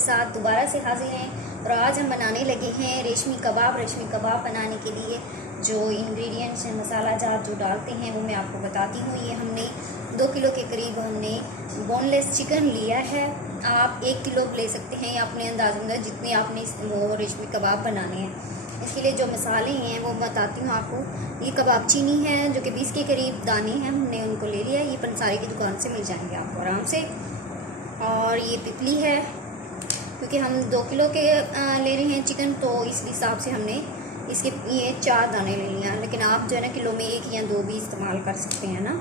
के साथ दोबारा से हाजिर हैं। और आज हम बनाने लगे हैं रेशमी कबाब। रेशमी कबाब बनाने के लिए जो इंग्रेडिएंट्स हैं, मसाला जात जो डालते हैं वो मैं आपको बताती हूँ। ये हमने 2 किलो के करीब हमने बोनलेस चिकन लिया है। आप 1 किलो ले सकते हैं या अपने अंदाज़ जितने आपने वो रेशमी कबाब बनाने हैं। इसके लिए जो मसाले हैं वो बताती हूँ आपको। ये कबाब चीनी है जो कि 20 के करीब दाने हैं, हमने उनको ले लिया। ये पंसारी की दुकान से मिल जाएंगे आपको आराम से। और ये पिपली है, क्योंकि हम 2 किलो के ले रहे हैं चिकन, तो इस हिसाब से हमने इसके ये 4 दाने ले लिया। लेकिन आप जो है ना किलो में 1 या 2 भी इस्तेमाल कर सकते हैं ना।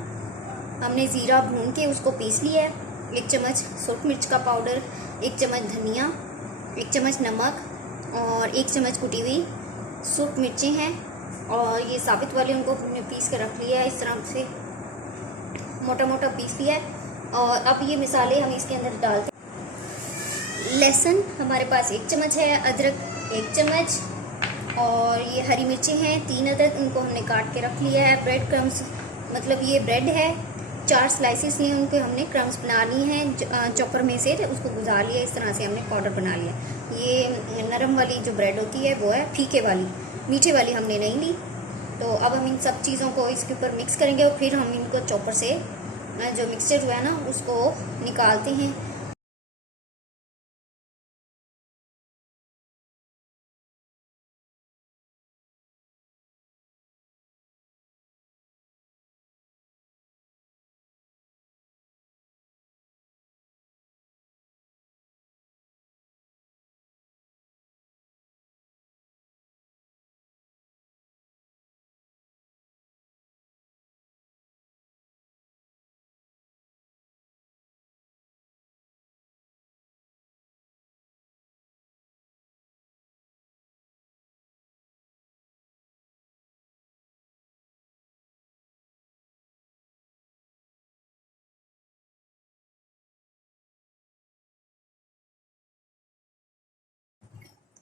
हमने ज़ीरा भून के उसको पीस लिया है। 1 चम्मच सूरख मिर्च का पाउडर, 1 चम्मच धनिया, 1 चम्मच नमक और 1 चम्मच कुटी हुई सूरख मिर्चें हैं। और ये साबित वाले उनको हमने पीस कर रख लिया है, इस तरह से मोटा मोटा पीस लिया है। और अब ये मसाले हम इसके अंदर डालते हैं। लहसुन हमारे पास 1 चम्मच है, अदरक 1 चम्मच और ये हरी मिर्चें हैं 3 अदरक, उनको हमने काट के रख लिया है। ब्रेड क्रम्स, मतलब ये ब्रेड है 4 स्लाइसिस लिए, उनको हमने क्रम्स बनानी है चॉपर में से उसको गुजार लिया। इस तरह से हमने पाउडर बना लिया। ये नरम वाली जो ब्रेड होती है वो है, फीके वाली, मीठे वाली हमने नहीं ली। तो अब हम इन सब चीज़ों को इसके ऊपर मिक्स करेंगे और फिर हम इनको चॉपर से जो मिक्सचर हुआ है ना उसको निकालते हैं।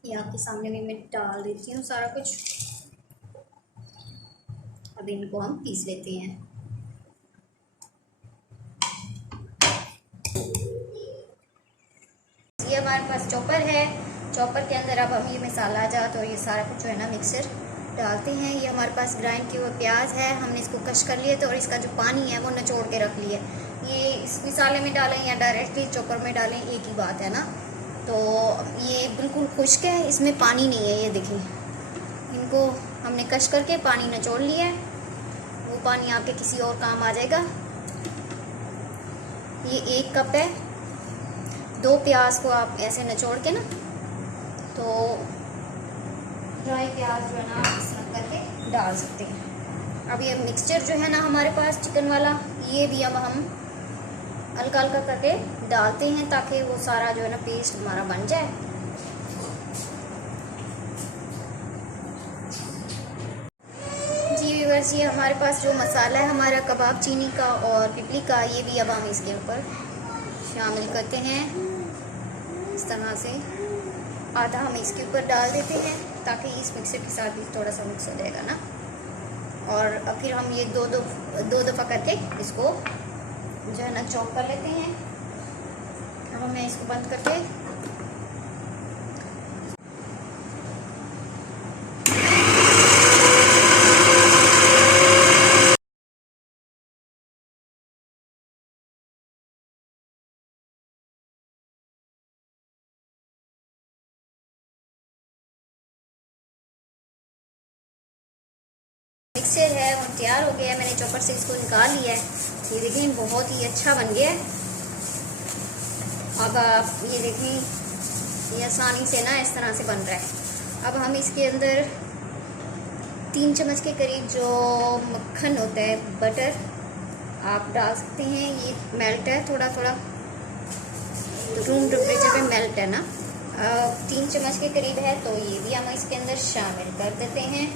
ये आपके सामने भी मैं डाल देती हूँ सारा कुछ। अब इनको हम पीस लेते हैं। ये हमारे पास चॉपर है। चॉपर के अंदर अब हम ये मसाला जात और ये सारा कुछ जो है ना मिक्सर डालते हैं। ये हमारे पास ग्राइंड किया हुआ प्याज है, हमने इसको कश कर लिया। तो और इसका जो पानी है वो निचोड़ के रख लिया। ये इस मसाले में डालें या डायरेक्टली चॉपर में डालें, एक ही बात है ना। तो ये बिल्कुल खुश्क है, इसमें पानी नहीं है। ये देखिए, इनको हमने कश करके पानी निचोड़ लिया है। वो पानी आपके किसी और काम आ जाएगा। ये 1 कप है। 2 प्याज को आप ऐसे निचोड़ के ना, तो ड्राई प्याज जो है ना इस तरह करके डाल सकते हैं। अब ये मिक्सचर जो है ना हमारे पास चिकन वाला, ये भी अब हम हल्का हल्का करके डालते हैं ताकि वो सारा जो है ना पेस्ट हमारा बन जाए। जी व्यूअर्स, ये हमारे पास जो मसाला है हमारा कबाब चीनी का और पिपली का, ये भी अब हम इसके ऊपर शामिल करते हैं। इस तरह से आधा हम इसके ऊपर डाल देते हैं ताकि इस मिक्सर के साथ भी थोड़ा सा मिक्स हो जाएगा ना। और अब फिर हम ये दो दफ़ा करके इसको जो है ना चॉप कर लेते हैं। अब मैं इसको बंद करके मिक्सचर है वो तैयार हो गया है। मैंने चॉपर से इसको निकाल लिया है। ये देखें बहुत ही अच्छा बन गया है। अब आप ये देखें, ये आसानी से ना इस तरह से बन रहा है। अब हम इसके अंदर 3 चम्मच के करीब जो मक्खन होता है, बटर, आप डाल सकते हैं। ये मेल्ट है थोड़ा थोड़ा, रूम टेम्परेचर पे मेल्ट है ना। 3 चम्मच के करीब है, तो ये भी हम इसके अंदर शामिल कर देते हैं।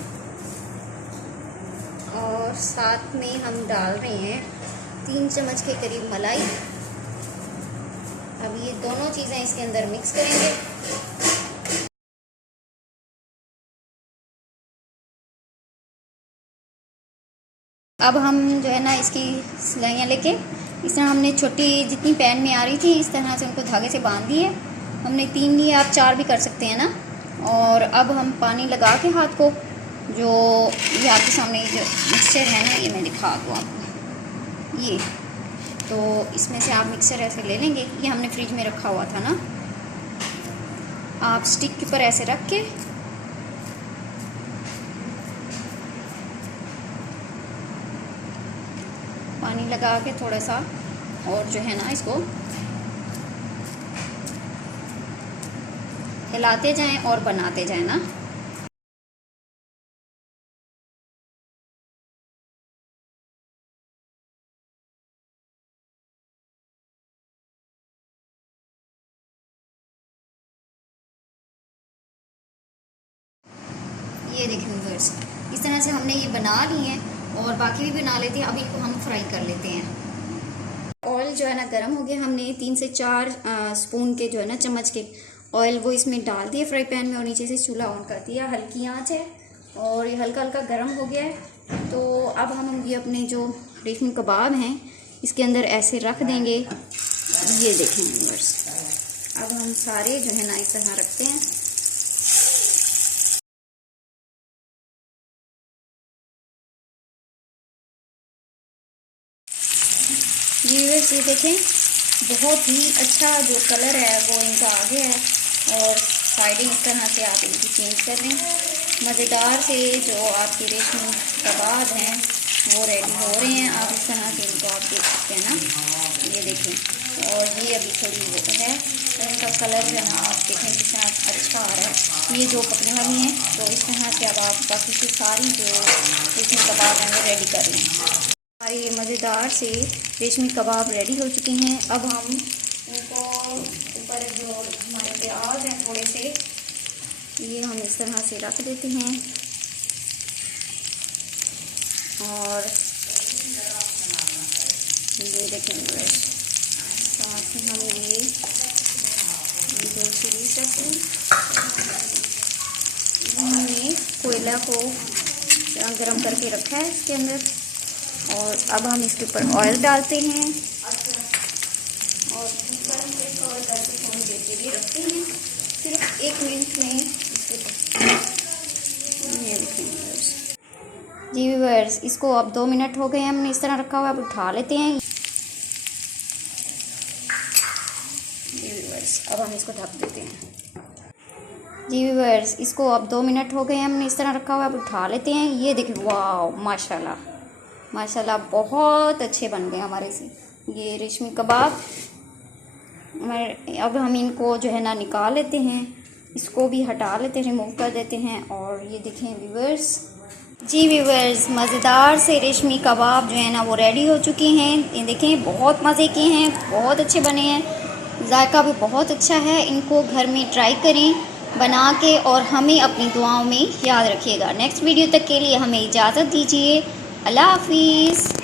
और साथ में हम डाल रहे हैं 3 चम्मच के करीब मलाई। अब ये दोनों चीज़ें इसके अंदर मिक्स करेंगे। अब हम जो है ना इसकी सिलाइयाँ लेके इस तरह हमने छोटी जितनी पैन में आ रही थी इस तरह से उनको धागे से बांध दिए हमने 3 लिए, आप 4 भी कर सकते हैं ना। और अब हम पानी लगा के हाथ को, जो ये आपके सामने जो मिक्सचर है ना, ये मैं दिखा दूँ आपको, ये तो इसमें से आप मिक्सर ऐसे ले लेंगे। ये हमने फ्रिज में रखा हुआ था ना, आप स्टिक के ऊपर ऐसे रख के पानी लगा के थोड़ा सा, और जो है ना इसको हिलाते जाएं और बनाते जाएं ना। ये देखें व्यूअर्स, इस तरह से हमने ये बना ली हैं और बाकी भी बना लेते हैं। अभी को हम फ्राई कर लेते हैं। ऑयल जो है ना गर्म हो गया, हमने 3 से 4 स्पून के जो है ना चम्मच के ऑयल वो इसमें डाल दिए फ्राई पैन में, और नीचे से चूल्हा ऑन कर दिया। हल्की आंच है और ये हल्का हल्का गर्म हो गया है। तो अब हम ये अपने जो रेशमी कबाब हैं इसके अंदर ऐसे रख देंगे। ये देखें व्यूअर्स, अब हम सारे जो है ना इस तरह रखते हैं। व्यूअर्स ये देखें, बहुत ही अच्छा जो कलर है वो इनका आ गया है, और साइडें इस तरह से आप इनकी चेंज कर दें। मज़ेदार से जो आपके रेशमी कबाब हैं वो रेडी हो रहे हैं। आप इस तरह से इनको आप देख सकते हैं ना, ये देखें। और ये अभी थोड़ी वो है, तो इनका कलर जो है ना आप देखें कितना अच्छा आ रहा है। ये जो पकने वाली हैं, तो इस तरह से अब आप बाकी की सारी जो रेशमी कबाब हैं वो रेडी कर लें। हमारे मज़ेदार से रेशमी कबाब रेडी हो चुके हैं। अब हम इनको ऊपर जो हमारे प्याज हैं थोड़े से, ये हम इस तरह से रख देते हैं, और ये देखेंगे साथ ही हम ये 2 सीरीज रखें। हमने कोयला को गरम करके रखा है इसके अंदर, और अब हम इसके ऊपर ऑयल डालते हैं और कवर करके थोड़ी देर के लिए रखते हैं, सिर्फ 1 मिनट में इसके जी व्यूअर्स। इसको अब 2 मिनट हो गए हैं, हमने इस तरह रखा हुआ है। अब उठा लेते हैं जी व्यूअर्स, अब हम इसको ढक देते हैं। जी व्यूअर्स, इसको अब 2 मिनट हो गए हैं, हमने इस तरह रखा हुआ है। अब उठा लेते हैं। ये देखिए, वाह माशाल्लाह माशाल्लाह, बहुत अच्छे बन गए हमारे से ये रेशमी कबाब। अब हम इनको जो है ना निकाल लेते हैं, इसको भी हटा लेते हैं, रिमूव कर देते हैं। और ये देखें व्यूअर्स, जी व्यूअर्स, मज़ेदार से रेशमी कबाब जो है ना वो रेडी हो चुके हैं। ये देखें, बहुत मज़े के हैं, बहुत अच्छे बने हैं, जायका भी बहुत अच्छा है। इनको घर में ट्राई करें बना के, और हमें अपनी दुआओं में याद रखिएगा। नेक्स्ट वीडियो तक के लिए हमें इजाज़त दीजिए। अल्लाह हाफिज़।